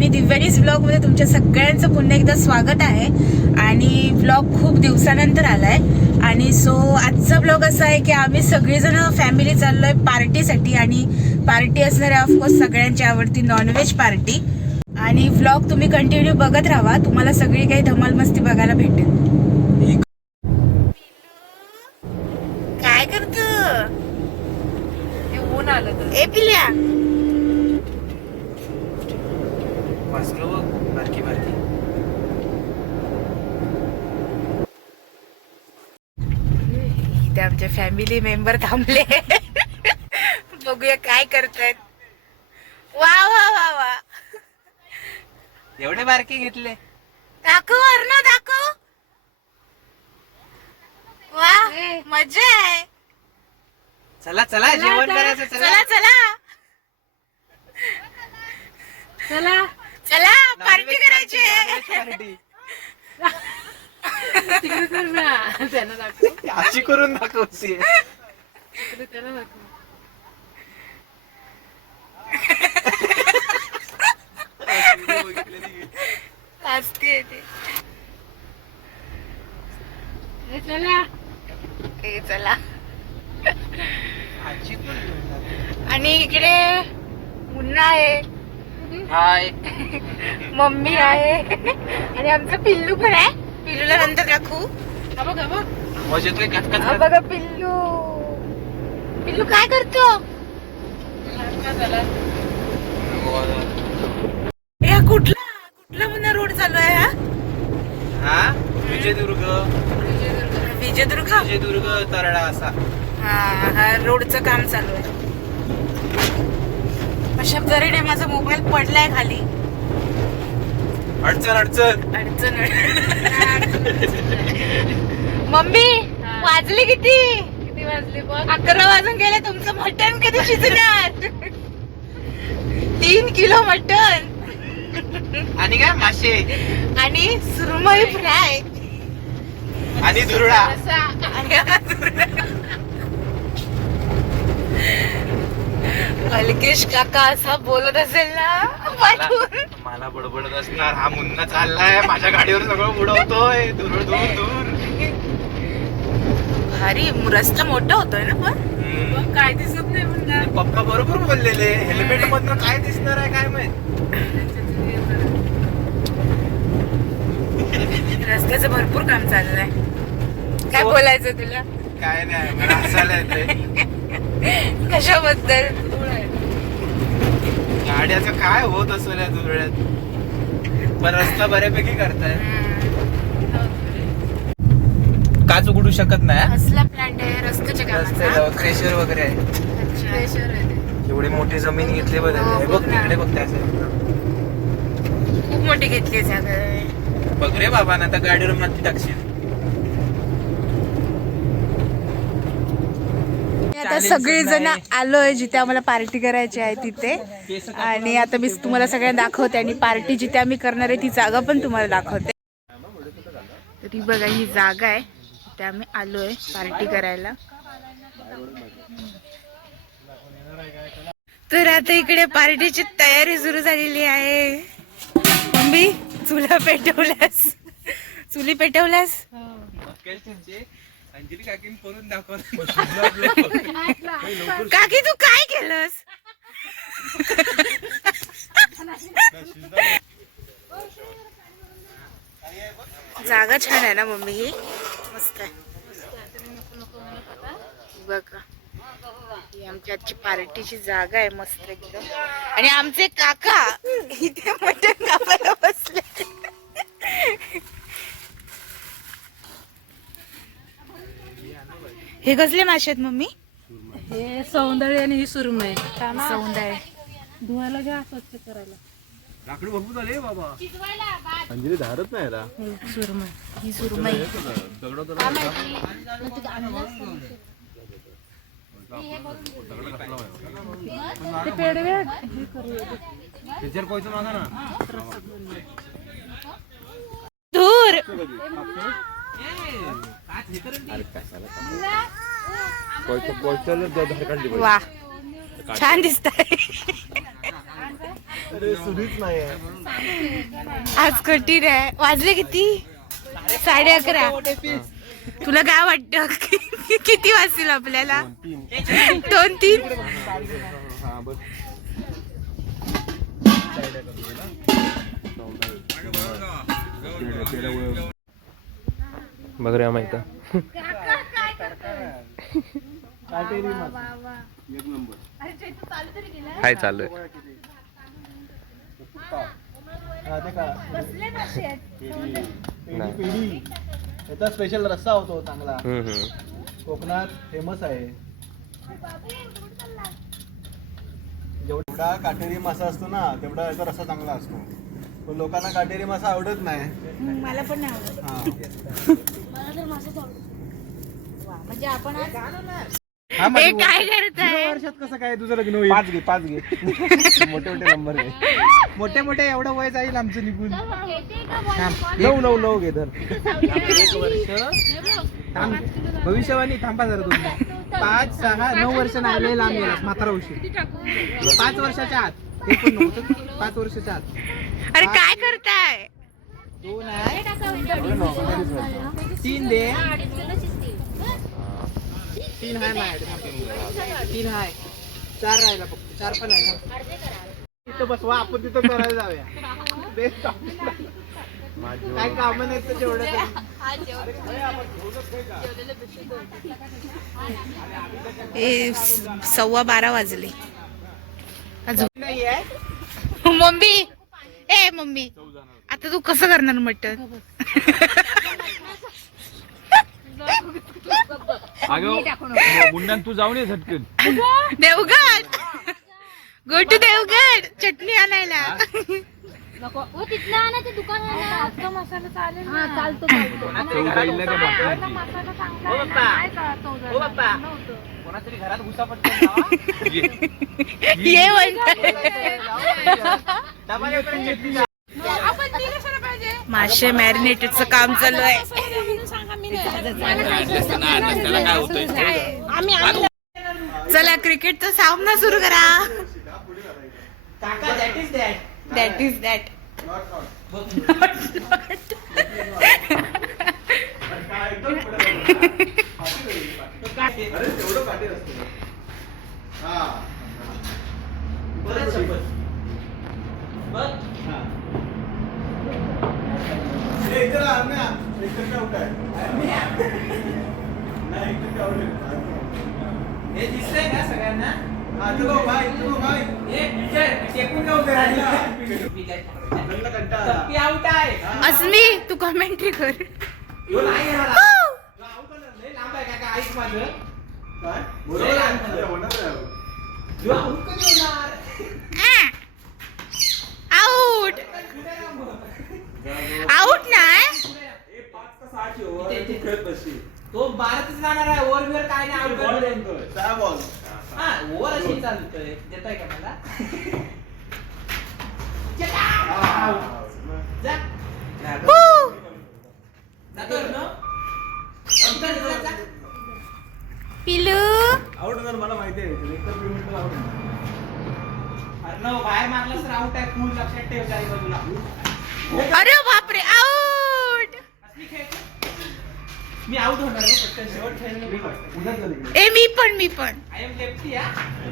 आणि दिव्यानीच ब्लॉगमध्ये तुमच्या सगळ्यांचं पुन्हा एकदा स्वागत आहे. आणि ब्लॉग खूप दिवसानंतर आलाय. आणि सो आजचा ब्लॉग असा आहे की आम्ही सगळेजण फॅमिली चाललोय पार्टीसाठी आणि पार्टी असणार आहे ऑफकोर्स सगळ्यांची आवडती नॉनव्हेज पार्टी आणि ब्लॉग तुम्ही कंटिन्यू बघत राहा. तुम्हाला सगळी काही धमाल मस्ती बघायला भेटेल काय करतो ऊन आलं तर ए पिल्या वाचलो बघ बारकी बारकी इथे आमचे फॅमिली मेंबर थांबले. बघूया काय करतायत. वा वा वा वा. एवढे बारके घेतले. दाखव अर्ण दाखव. वा मजा आहे. चला चला जेवण करायचं चला. चला चला. चला. चला पार्टी करायची आहे. तिकडे कर ना त्यांना दाखव. अशी करून दाखवते तिकडे त्याला दाखव. ती. ए, चला. ए चला. आजी पण आणि इकडे मुन्ना आहे. हाय. मम्मी आहे. आणि आमचं पिल्लू पण आहे. पिल्लूला नंतर दाखवू. हा बघ हा बघ आवाज येतोय? कात हा बघा पिल्लू. पिल्लू काय करतो? चला, चला या कुठला? कुठला मुन्ना रोड चालू आहे हा? हा? विजयदुर्ग. विजयदुर्ग? विजयदुर्ग तरडा असा. हा हा रोडचं काम चालू आहे. अशा तऱ्हेने माझा मोबाईल पडलाय खाली. अडचण अडचण. अडचण. मम्मी. वाजले किती? किती वाजले बघ. अकरा वाजून गेले तुमचं मटण कधी शिजणार? तीन किलो मटण. आणि काय मासे? आणि सुरमई फ्राय. आणि धुरडा असा. आणि. अलकेश काका असा बोलत असेल ना पाठवून मला बडबडत असणार. हा मुन्ना चाललाय. माझ्या गाडीवर सगळं उडवतोय. दूर दूर दूर. भारी रस्ता मोठा होतोय ना पण. बघ काय दिसत नाही म्हणणार पप्पा बरोबर बोललेले. हेल्मेट मधनं काय दिसणार आहे काय माहीत? रस्त्याचं भरपूर काम चाललंय. काय हो. बोलायचं तुला? काय नाही मला हसायला येते कशाबद्दल. गाड्याचं काय होत असेल या धुरळ्यात पण रस्ता बऱ्यापैकी करताय काच उघडू शकत नाही हा? कसला प्लांट आहे रस्त्याच्या रस्त्याला क्रेशर वगैरे आहे अच्छा. प्रेशर आहे. एवढी मोठी जमीन घेतली बघ हो, हे बघ ना. तिकडे बघ त्या. खूप मोठी घेतली जागा. बघ रे बाबा ना आता गाडीवर माती टाकशील आता चालेल, सगळे जण नाही. आलोय जिथे आम्हाला पार्टी करायची आहे तिथे. आणि आता मी तुम्हाला सगळ्यांना दाखवते आणि पार्टी जिथे आम्ही करणार आहे ती जागा पण तुम्हाला दाखवते. तर ही बघा ही जागा आहे. तिथे आम्ही आलोय पार्टी करायला. तर आता इकडे पार्टीची तयारी सुरू झालेली आहे. मम्मी चुला पेटवल्यास. चुली पेटवल्यास? अंजली काकीन करून दाखव काकी तू काय केलंस? जागा छान आहे ना मम्मी ही? मस्त आहे. बघा. ही आमची आजची पार्टीची जागा आहे मस्त एकदम. आणि आमचे काका इथे मटण कापायला बसले हे कसले मासे आहेत मम्मी? हे सौंदर्य आणि ही सुरमई. सौंदर्य. धुवायला घ्या स्वच्छ करायला. लाकडू भरपूर झाले बाबा. अंजली धारत नाही रा हे सुरमई. ही सुरमई. ते पेडवे हे त्याच्यावर कोयचं मागा ना. धूर! वा. छान दिसत आज कठीण आहे. वाजले किती? साडे अकरा. तुला काय वाटतं? किती वाजतील आपल्याला? दोन तीन? बस बघ रे माहीत. काटेरी मासा. एक नंबर हाय चालू आहे. हा, ते का? पेढी पेढी याचा स्पेशल रस्सा होतो चांगला. कोकणात फेमस आहे. जेवढा काटेरी मासा असतो ना तेवढा याचा रस्सा चांगला असतो. पण लोकांना काटेरी मासा आवडत नाही. मला पण नाही म्हणजे आपण आज हा, काय करताय वर्षात कसं काय तुझं लग्न होईल? पाच घे पाच घे. मोठे मोठे नंबर घे. मोठे मोठे एवढं वय जाईल आमचं निघून. नऊ नऊ नऊ घे धर. भविष्यवाणी थांबा जरा तुम्ही. पाच सहा नऊ वर्ष नाही लांब गेला म्हातारा उशीर. पाच वर्षाच्या आत. हे पण नव्हतं. पाच वर्षाच्या आत. अरे काय करताय? दोन आहे. तीन दे तीन हाय माझ्याकडे तीन हाय चार राहिला फक्त. चार पण आहे तिथं बसवा आपण तिथं करायला जाऊया. काय कामं नाहीत तर जेवढं तरी. ए सव्वा बारा वाजले. अजून नाही आहे मम्मी. ए मम्मी. आता तू कसं करणार मटन मुंडन तू जाऊन ये झटकन. देवगड. Go to Devgad. चटणी आणायला. तिथलं आणा ते दुकान आणा. मसाला चालेल हा चालतो? मसाला चांगला हो हो. कोणातरी घरात घुसा. ये म्हणतात डबा मासे मॅरिनेटेडचं काम चालू आहे. चला क्रिकेटचा सामना सुरू करा. दॅट इज दॅट बरं हे दिसतंय का सगळ्यांना? अस्मी तू कमेंट्री कर. ह्यो नाही येणार. हो. आउट आउट नाही तो भारतच राहणार आहे. ओव्हर बिवर काय नाही आउट बॉल. हा ओव्हर अशी चालतोय. देताय का मला. पिलू? होणार मला माहिती आहे एकतर पेमेंट आउट होणार. अर्णव बाहेर मारलास तर आउट आहे. फुल लक्षात ठेव बाजूला. अरे बापरे आउट मी आउट होणार हो, पटकन शेवट. ए मी पण मी पण. आय एम लेफ्टी हा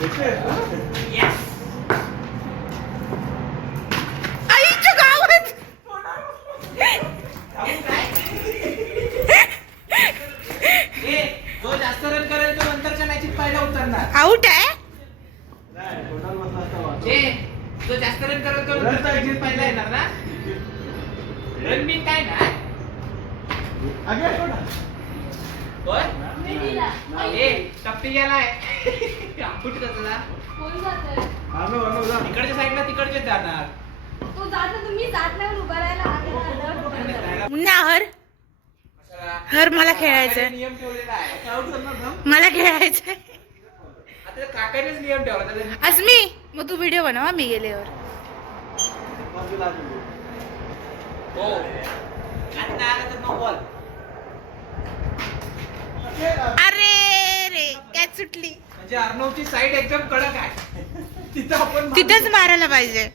देखते? येस आईच्या गावात ए जो जास्त रन करेल तो नंतरच्या मॅचीत पहिला उतरणार आउट आहे नाही, total मधला असा वाटतो. ए जो जास्त रन करेल तो नंतरच्या मॅचीत पहिला येणार ना रन मी काय ना आगे आहे थोडा. होय दिला. ए टप्पी गेलाय. आउट कसला कोण जातोय? आलो, आलो, जा. इकडच्या साईडला तिकडचे जाणार. तो जात नाही, तुम्ही जात नाही उभा राहायला लागेल. मुन्ना हर. हर मला खेळायचंय. नियम ठेवलेला आहे. मला खेळायचंय. आता काकानेच नियम ठेवला त्याला अस्मी मग तू व्हिडिओ बनवा मी गेल्यावर. हो. आता नाही आला तर नो बॉल. अरे रे कॅच सुटली म्हणजे अर्णवची साईड एकदम कडक आहे. तिथं आपण तिथेच मारायला पाहिजे.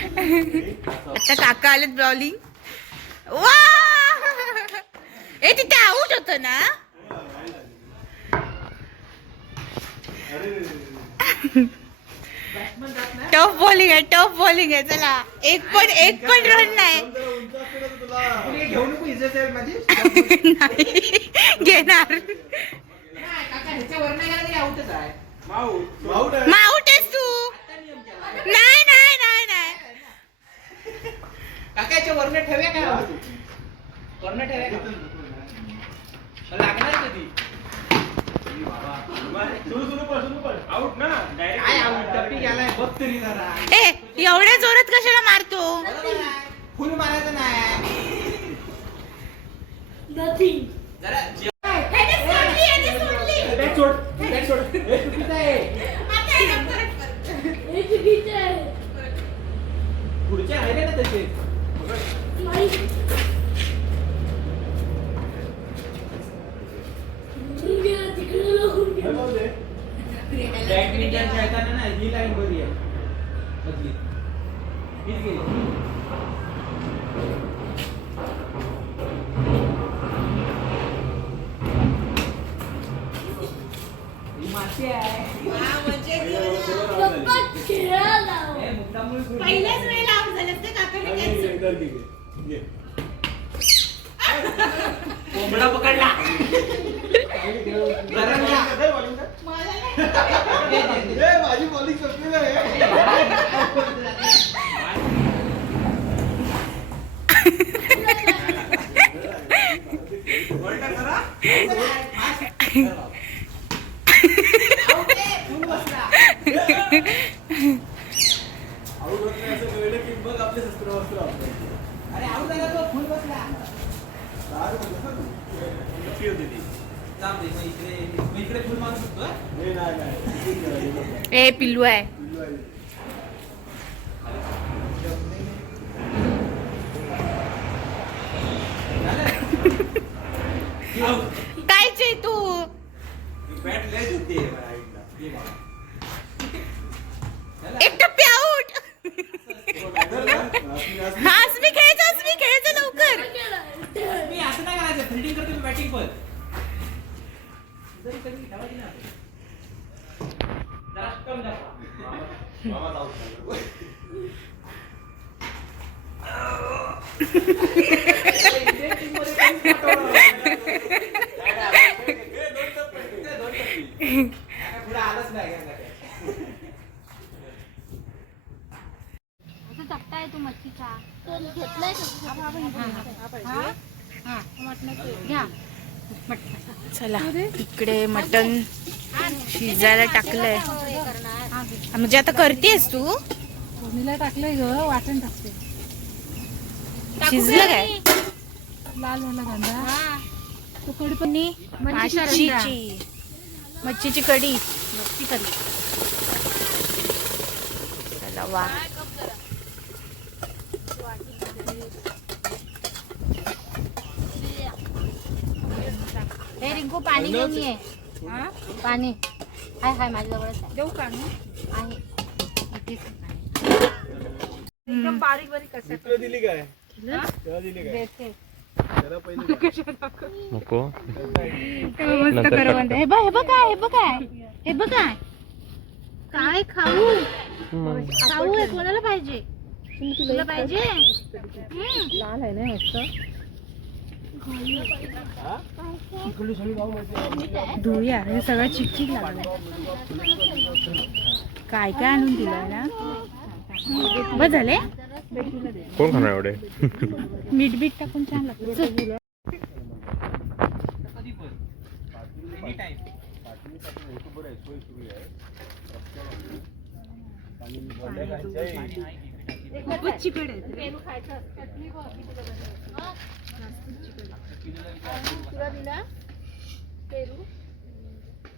आता काका आलेत ब्रॉलिंग वा! ए तिथे आऊट होत ना? टफ बॉलिंग आहे टफ बॉलिंग आहे चला एक पण एक पण रन नाही घेणार माऊट आहेस तू नाही नाही नाही नाही काका याच्या वरनं ठेव्या काय ठेव्या का लागणार कधी सुरू सुरू आउट ना काय ए एवढ्या जोरात कशाला मारतो. फुल मारायचं नाही. जरा जे- बॅट सोड बॅट सोड. हे चुकीचं आहे. पुढचे आहे ना तसे? बॅडमिंटन खेळताना ना ही लाईन बरी आहे. मधली हीच गेली. पहिल्याच झाले ते काकाने. कोंबडा पकडला गरमला. दे, दे, दे. माझी बॉलिंग संपलेली आहे आउट होत नाही असं कळलं की मग आपले शस्त्र वस्त्र वापरायचे. अरे आऊट झाला तो फुल बसला. ए पिल्लू आहे. पिल्लू आहे. काय चे तू. हे. एक टप्पे आऊट हा मी खेळायचं मी खेळायचं लवकर. मी असं नाही करायचं फिल्डिंग करतो मी बॅटिंग पण. जरी कधी जरा कम चला इकडे मटन शिजायला टाकलंय. म्हणजे आता करतेस तू? कोणीला टाकलंय ग वाटण टाकते. शिजलं काय? लाल झाला कांदा. हा. तो कढी पण मच्छीची मच्छीची कढी. मच्छी कढी. चला वा. हे रिंकू पाणी घेऊन ये. पाणी. हाय हाय माझ्याजवळच आहे. देऊ का आहे. इथेच आहे. दिली काय? तेव्हा दिली काय? जरा पहिले नको. मस्त करवंद हे बघ हे बघा हे बघा हे बघा काय. खाऊ? खाऊ आहे कोणाला पाहिजे? तुला पाहिजे? हम्म. लाल आहे ना मस्त धुया हे सगळं चिकचिक लागलं काय काय आणून दिलंय ना? बस झाले? कोण खाणार एवढे? मीठ बीठ टाकून छान लागतं. कधी पण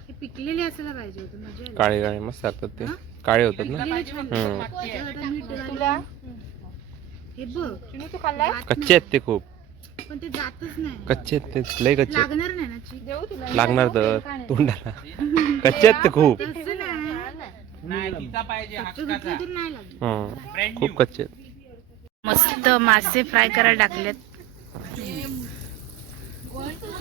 हे पिकलेले असायला पाहिजे होतं मजा आली. काळे काळे मस्त लागतात ते. काळे होतात ना? हम्म. त्याच्यात घालून. हे बघ. कच्चे आहेत ते खूप. पण ते जातच नाही. कच्चे आहेत ते. लय कच्चे आहेत. लागणार नाही ना देऊ तुला. लागणार तर तोंडाला. कच्चे आहेत ते खूप. नाही. तिचा पाहिजे हक्काचा. हा, खूप कच्चे आहेत. मस्त मासे फ्राय करायला टाकलेत.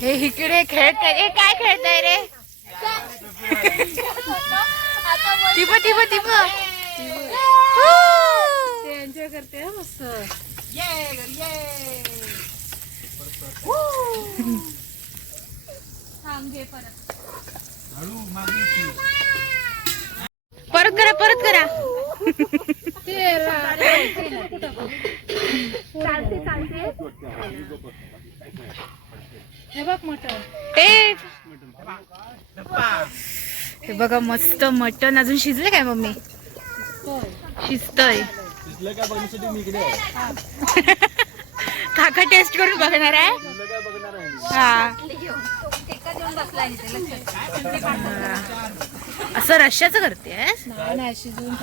हे इकडे खेळताय. हे काय खेळताय रे? टिप टिप टिप ते एन्जॉय करते हं मस्त. परत. करा परत करा. हे बघ मटण. ए! हे बघा मस्त मटण. अजून शिजले काय मम्मी? शिजतय. काका टेस्ट करून बघणार आहे. हा हा. असं रश्याचं करते नाही नाही शिजवून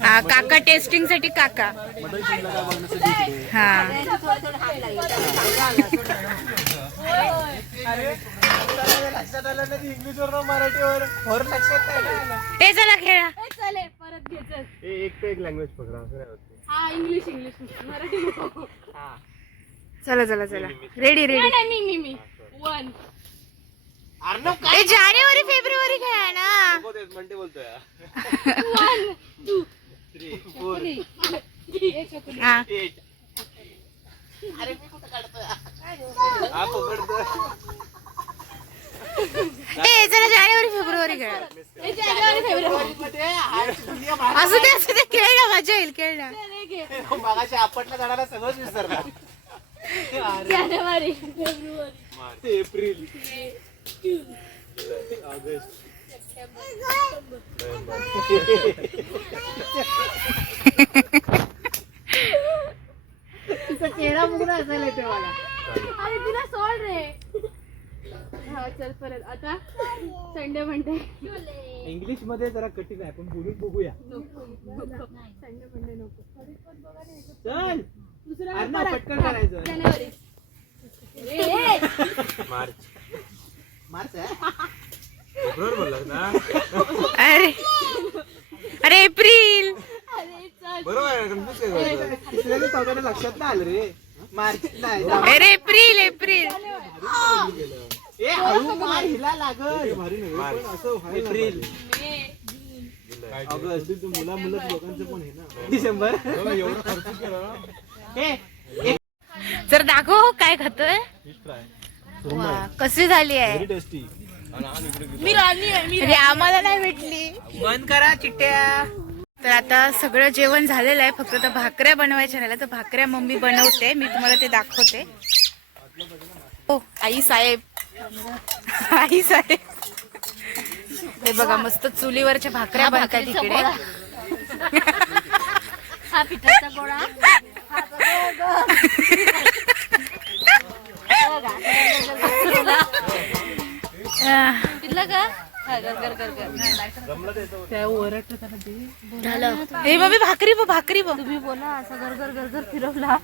हा काका टेस्टिंगसाठी काका. हा. ते चला खेळा. चालेल परत घ्यायचं एक ते एक लँग्वेज पकडा असं नाही होत. हा इंग्लिश इंग्लिश मराठी चला चला चला. रेडी रेडी नाही मी मी मी. वन अर्णव ते जानेवारी फेब्रुवारी खेळा ना. हो, म्हणते बोलतोय. हा. हा पकडतो ए चला जानेवारी फेब्रुवारी खेळा. असू दे असू दे खेळ ना मजा येईल खेळ ना. मागाशी आपटला जाणारा सगळंच विसरला. जानेवारी. फेब्रुवारी एप्रिल. तिचा चेहरा असायला येते मला. अरे तिला सोड रे. हा चल परत. आता संडे मंडे इंग्लिशमध्ये जरा कठीण आहे पण बोलून बघूया. संडे मंडे नको. चल. दुसरा अर्णव पटकन करायचं. जानेवारी. मार्च. मार्च आहे? बोललास ना? अरे. अरे एप्रिल. अरे चल. बरोबर आहे कन्फ्युज काय करतोय? तिसऱ्या चौथ्याला लक्षात नाही आलं रे. मार्च नाही अरे एप्रिल एप्रिल. ए हळू मार हिला लागल. एप्रिल. ऑगस्ट मुला मुलं लोकांचं पण आहे ना. डिसेंबर. हे जर दाखव काय खातोय. वा, कशी झाली आहे? मी राणी आहे मी अरे आम्हाला नाही भेटली. बंद करा चिट्ट्या. तर आता सगळं जेवण झालेलं आहे फक्त आता भाकऱ्या बनवायच्या राहिल्या. तर भाकऱ्या मम्मी बनवते मी तुम्हाला ते दाखवते. हो. आई साहेब. आई साहेब. हे बघा मस्त चुलीवरच्या भाकऱ्या बनतात तिकडे हा पिठाचा गोळा. हा, कर कर कर कर त्या ओरडत त्याला दे झालं मम्मी भाकरी बघ भाकरी बघ तुम्ही बोला असं घर घर घर घर फिरवला.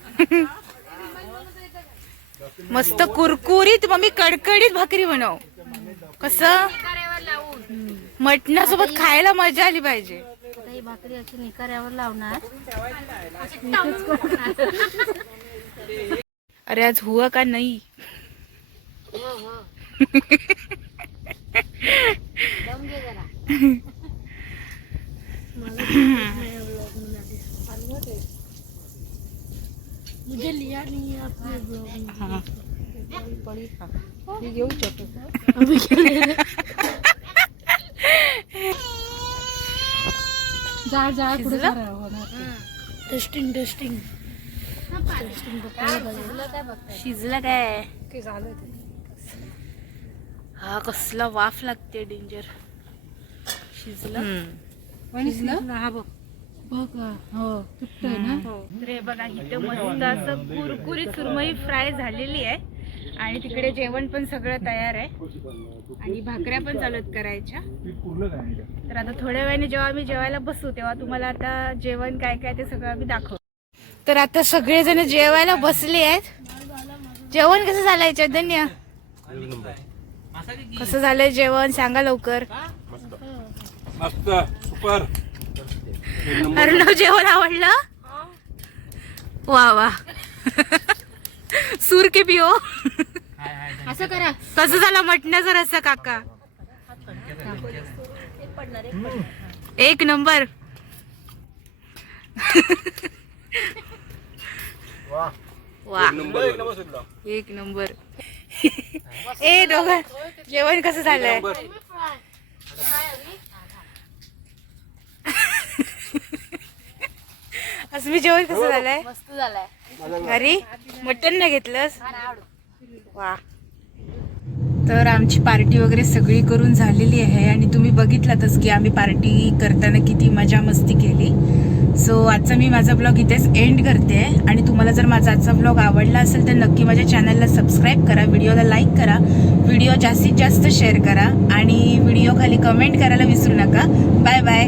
मस्त कुरकुरीत मम्मी कडकडीत भाकरी बनव. कसं? मटणासोबत खायला मजा आली पाहिजे. भाकरी अशी निकाऱ्यावर लावणार. अरे आज हुआ का नाही? मुझे लिया नहीं है आपने ब्लॉग घेऊ छोटस जाड जाड पुढे शिजलं? टेस्टिंग टेस्टिंग टेस्टिंग शिजलं काय ते झालं ते. हा कसला वाफ लागते डेंजर शिजलं? शिजलं? हा बघ. बघ हो तुटतोय ना? तर हे बघा इथं मस्त असं कुरकुरीत सुरमई फ्राय झालेली आहे. आणि तिकडे जेवण पण सगळं तयार आहे. आणि भाकऱ्या पण चालू आहेत करायच्या. तर आता थोड्या वेळाने जेव्हा आम्ही जेवायला बसू तेव्हा तुम्हाला आता जेवण काय काय ते सगळं आम्ही दाखवू. तर आता सगळेजण जेवायला बसले आहेत. जेवण कसं झालंय चैतन्य? कसं झालंय जेवण? सांगा लवकर. मस्त सुपर अर्णव जेवण आवडलं? वा वा. सूर के पिओ असं करा. कसं झालं मटण्याचा रस्सा काका? एक नंबर. वा. एक नंबर ए दोघं. जेवण कसं झालंय? असं मी जेवण कसं झालंय? मस्त झालाय. अरे मटन नाही घेतलंस? वा. तर आमची पार्टी वगैरे सगळी करून झालेली आहे आणि तुम्ही बघितलातच की आम्ही पार्टी करताना किती मजा मस्ती केली. सो आजचा मी माझा ब्लॉग इथेच एंड करते आणि तुम्हाला जर माझा आजचा ब्लॉग आवडला असेल तर नक्की माझ्या चॅनलला सबस्क्राईब करा व्हिडिओला लाईक करा व्हिडिओ जास्तीत जास्त शेअर करा आणि व्हिडिओ खाली कमेंट करायला विसरू नका. Bye bye